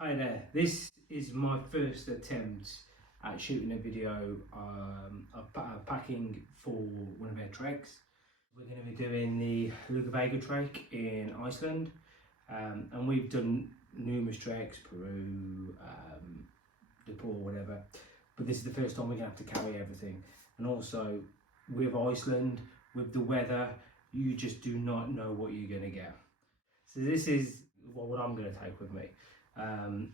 Hi there, this is my first attempt at shooting a video of packing for one of our treks. We're going to be doing the Laugavegur Trail in Iceland, and we've done numerous treks, Peru, Nepal, whatever, but this is the first time we're going to have to carry everything. And also with Iceland, with the weather, you just do not know what you're going to get. So this is what I'm going to take with me.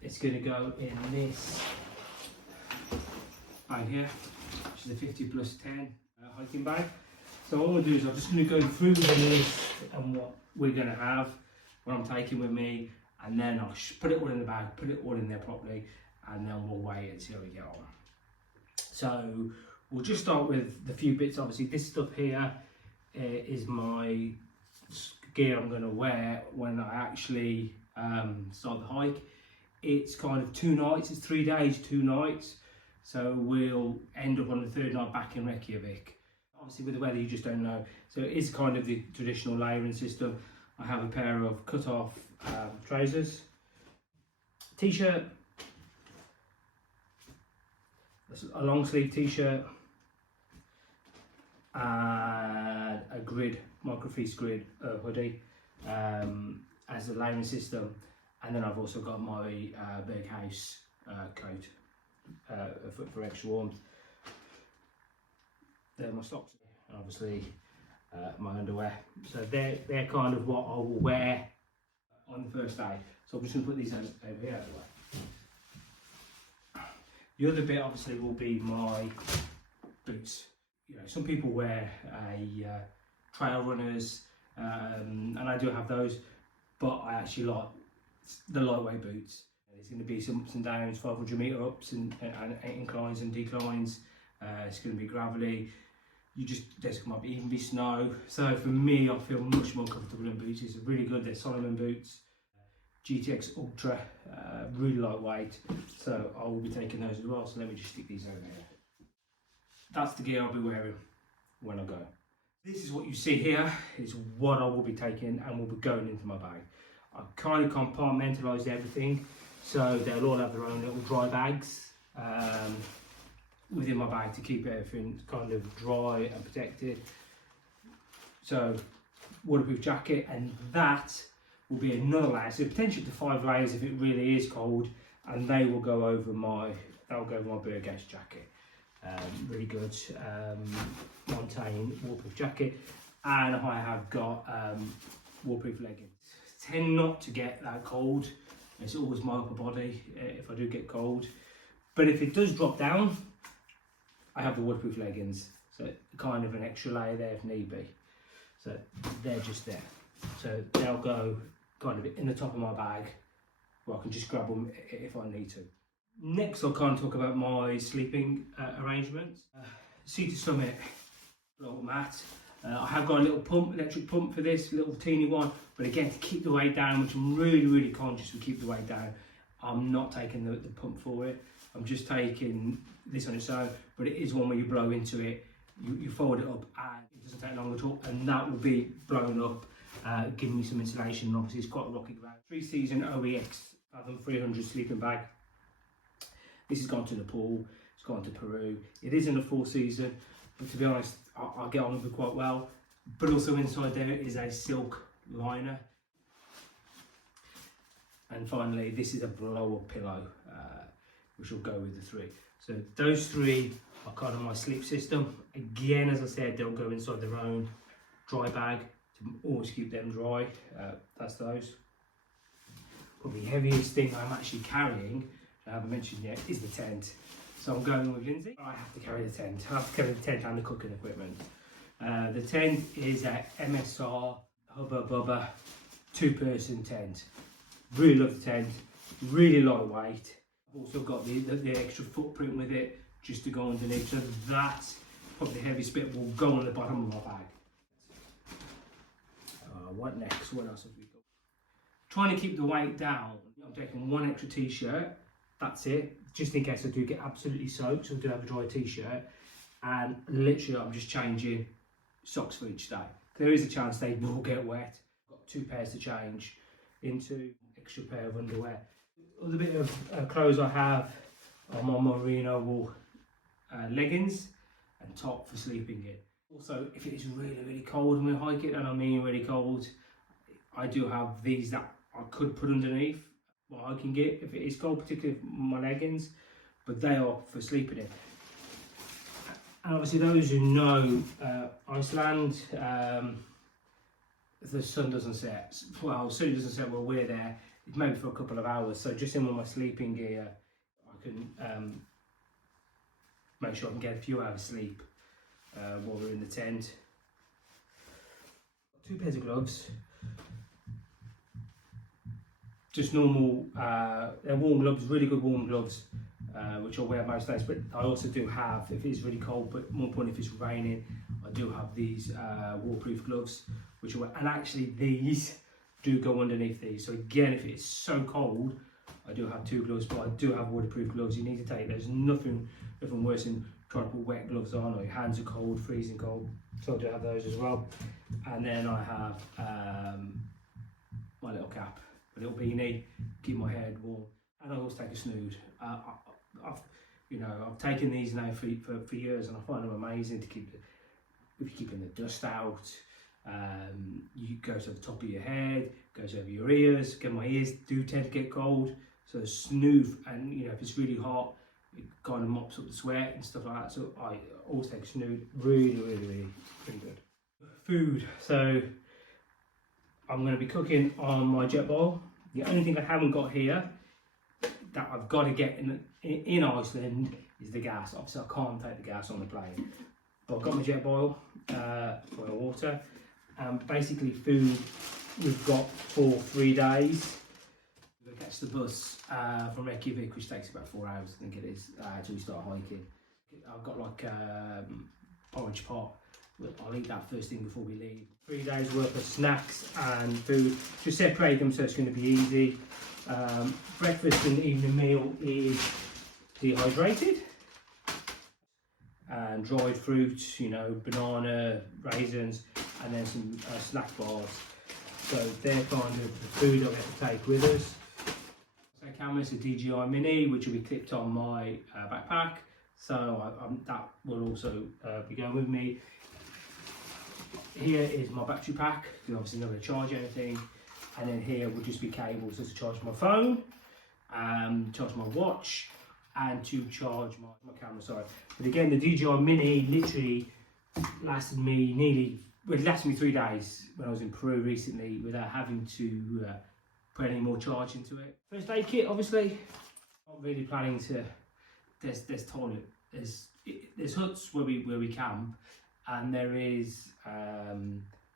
It's going to go in this bag here, which is a 50+10 hiking bag. So what I'm going to do is I'm just going to go through the list and what we're going to have, what I'm taking with me, and then I'll put it all in the bag, put it all in there properly, and then we'll weigh it and see how we get on. So we'll just start with the few bits. Obviously this stuff here is my gear I'm going to wear when I actually start the hike. It's kind of 2 nights, it's 3 days, 2 nights. So we'll end up on the 3rd night back in Reykjavik. Obviously with the weather you just don't know. So it is kind of the traditional layering system. I have a pair of cut off trousers, t-shirt, a long sleeve t-shirt, and a grid, microfiche grid hoodie as a layering system. And then I've also got my Berghaus coat for extra warmth. They're my socks, and obviously my underwear. So they're kind of what I will wear on the first day. So I'm just going to put these over here. The other bit obviously will be my boots. You know, some people wear trail runners, and I do have those, but I actually like the lightweight boots. There's going to be some ups and downs, 500 metre ups and inclines and declines. It's going to be gravelly. There might even be snow. So for me, I feel much more comfortable in boots. It's really good. They're Solomon boots, GTX Ultra, really lightweight. So I will be taking those as well. So let me just stick these over here. That's the gear I'll be wearing when I go. This is what you see here. Is what I will be taking and will be going into my bag. I kind of compartmentalised everything, so they'll all have their own little dry bags within my bag to keep everything kind of dry and protected. So waterproof jacket, and that will be another layer, so potentially to 5 layers if it really is cold, and they will go over my Berghaus jacket. Really good Montane waterproof jacket, and I have got waterproof leggings. Tend not to get that cold. It's always my upper body if I do get cold, but if it does drop down, I have the waterproof leggings, so kind of an extra layer there if need be. So they're just there, so they'll go kind of in the top of my bag where I can just grab them if I need to. Next I'll kind of talk about my sleeping arrangements. Sea to Summit blow mat. I have got a little pump, electric pump for this, little teeny one, but again to keep the weight down, which I'm really conscious to keep the weight down, I'm not taking the pump for it. I'm just taking this on its own, but it is one where you blow into it, you fold it up, and it doesn't take long at all, and that will be blown up, giving me some insulation. And obviously it's quite a rocky ground. 3-season OEX Fathom 300 sleeping bag. This has gone to Nepal, it's gone to Peru. It isn't a 4-season, but to be honest, I'll get on with it quite well. But also inside there is a silk liner. And finally, this is a blow-up pillow, which will go with the 3. So those 3 are kind of my sleep system. Again, as I said, they'll go inside their own dry bag to always keep them dry. That's those. Probably the heaviest thing I'm actually carrying, I haven't mentioned yet, is the tent. So I'm going with Lindsay. I have to carry the tent. I have to carry the tent and the cooking equipment. The tent is a MSR Hubba Bubba 2-person tent. Really love the tent, really lightweight. I've also got the extra footprint with it just to go underneath. So that's probably the heaviest bit will go on the bottom of my bag. What next? What else have we got? Trying to keep the weight down. I'm taking 1 extra t-shirt. That's it, just in case I do get absolutely soaked. So I do have a dry t-shirt, and literally I'm just changing socks for each day. There is a chance they will get wet. I've got 2 pairs to change into, extra pair of underwear. Other bit of clothes I have are my merino wool leggings and top for sleeping in. Also, if it is really cold when we're hiking, and I mean really cold, I do have these that I could put underneath my hiking gear if it is cold, particularly my leggings, but they are for sleeping in. And obviously those who know Iceland, the sun doesn't set, well, the sun doesn't set while we're there, it's maybe for a couple of hours, so just in with my sleeping gear I can make sure I can get a few hours sleep while we're in the tent. 2 pairs of gloves, just normal, they're warm gloves, really good warm gloves, which I'll wear most days, but I also do have, if it's really cold, but more important if it's raining, I do have these waterproof gloves, which are, and actually these do go underneath these, so again, if it's so cold, I do have 2 gloves, but I do have waterproof gloves. You need to take, there's nothing worse than trying to put wet gloves on, or your hands are cold, freezing cold, so I do have those as well. And then I have my little cap, a little beanie, keep my head warm, and I always take a snood. I've taken these now for years, and I find them amazing to keep, if you're keeping the dust out. You go to the top of your head, goes over your ears. Again, my ears do tend to get cold, so a snood, and if it's really hot, it kind of mops up the sweat and stuff like that. So I always take a snood. Really pretty good. Food. So I'm going to be cooking on my jet boil. The only thing I haven't got here that I've got to get in Iceland is the gas. Obviously I can't take the gas on the plane, but I've got my jet boil for my water. Basically food we've got for 3 days. We'll catch the bus from Reykjavik, which takes about 4 hours, I think it is, till we start hiking. I've got like porridge pot. I'll eat that first thing before we leave. 3 days worth of snacks and food. Just separate them so it's going to be easy. Breakfast and evening meal is dehydrated. And dried fruits, banana, raisins, and then some snack bars. So they're kind of the food I have to take with us. So camera's a DJI Mini, which will be clipped on my backpack. So that will also be going with me. Here is my battery pack, because obviously not going to charge anything. And then here will just be cables to charge my phone, charge my watch, and to charge my camera. Sorry. But again, the DJI Mini literally lasted me 3 days when I was in Peru recently without having to put any more charge into it. First aid kit, obviously. Not really planning to. There's toilet. There's huts where we camp, and there is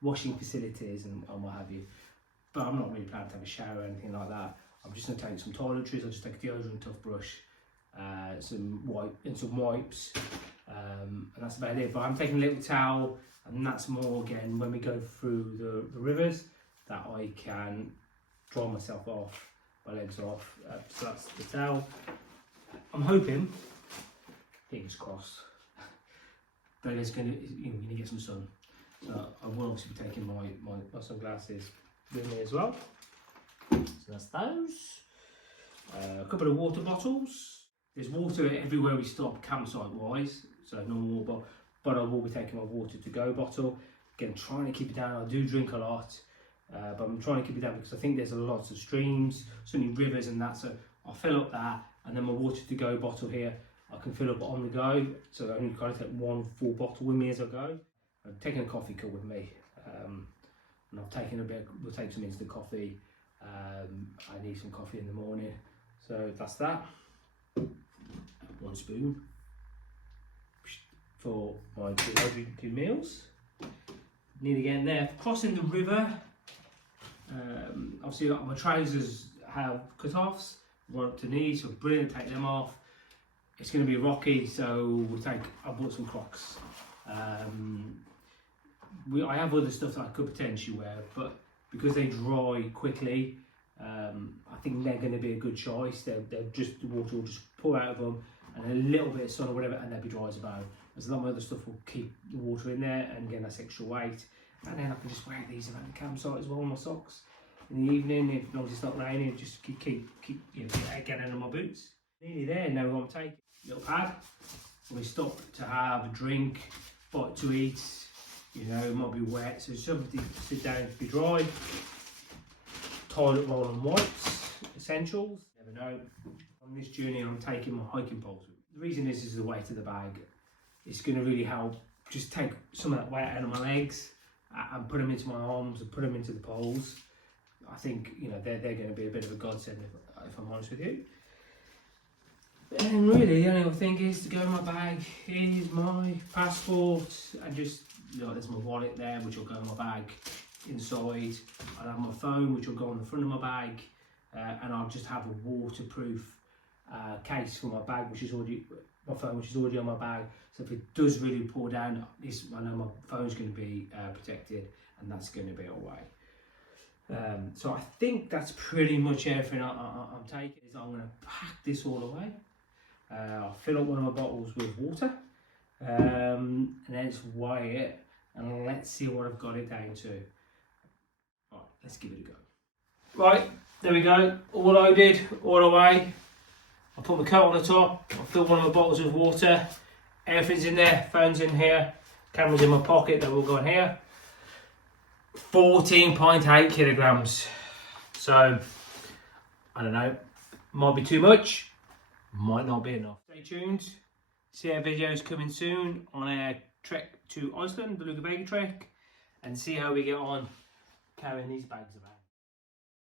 washing facilities and what have you. But I'm not really planning to have a shower or anything like that. I'm just going to take some toiletries. I'll just take a deodorant, tough brush, some wipes, and that's about it. But I'm taking a little towel, and that's more again when we go through the rivers that I can dry myself off, my legs off. So that's the towel. I'm hoping, fingers crossed, that it's going to get some sun. So I will obviously be taking my sunglasses with me as well. So that's those. A couple of water bottles. There's water everywhere we stop campsite wise, so normal water, but I will be taking my water to go bottle. Again, trying to keep it down. I do drink a lot, but I'm trying to keep it down because I think there's lots of streams, certainly rivers and that, so I'll fill up that, and then my water to go bottle here I can fill up on the go, so I only kind of take 1 full bottle with me as I go. I've taken a coffee cup with me, and I've taken we'll take some instant coffee. I need some coffee in the morning, so that's that. 1 spoon for my dehydrated meals. Need again there. Crossing the river, obviously my trousers have cut-offs right up to knees, so brilliant, take them off. It's going to be rocky, so I bought some Crocs. I have other stuff that I could potentially wear, but because they dry quickly, I think they're going to be a good choice. The water will just pour out of them, and a little bit of sun or whatever, and they'll be dry as a bone. As long as other stuff will keep the water in there, and again that's extra weight. And then I can just wear these around the campsite as well, my socks. in the evening, if long as it's not raining, just keep getting under my boots. Nearly there, know what I'm taking. Little pad. We stop to have a drink, bite to eat, you know, it might be wet, so something to sit down to be dry. Toilet roll and wipes, essentials. You never know. On this journey, I'm taking my hiking poles. The reason is the weight of the bag. It's going to really help just take some of that weight out of my legs and put them into my arms and put them into the poles. I think, you know, they're going to be a bit of a godsend if I'm honest with you. And really, the only other thing is to go in my bag is my passport and just, you know, there's my wallet there, which will go in my bag inside. I'll have my phone, which will go on the front of my bag, and I'll just have a waterproof case for my bag, which is already my phone, which is already on my bag. So if it does really pour down, at least I know my phone's going to be protected, and that's going to be away. So I think that's pretty much everything I'm taking. Is I'm going to pack this all away. I'll fill up one of my bottles with water, and then it's weigh it, and let's see what I've got it down to. Right, let's give it a go. Right, there we go, all loaded, all away. I'll put my coat on the top, I'll fill one of my bottles with water, everything's in there, phone's in here, camera's in my pocket, that will go in here. 14.8 kilograms. So, I don't know, might be too much, might not be enough. Stay tuned, see our videos coming soon on our trek to Iceland, the Laugavegur Trek, and see how we get on carrying these bags about.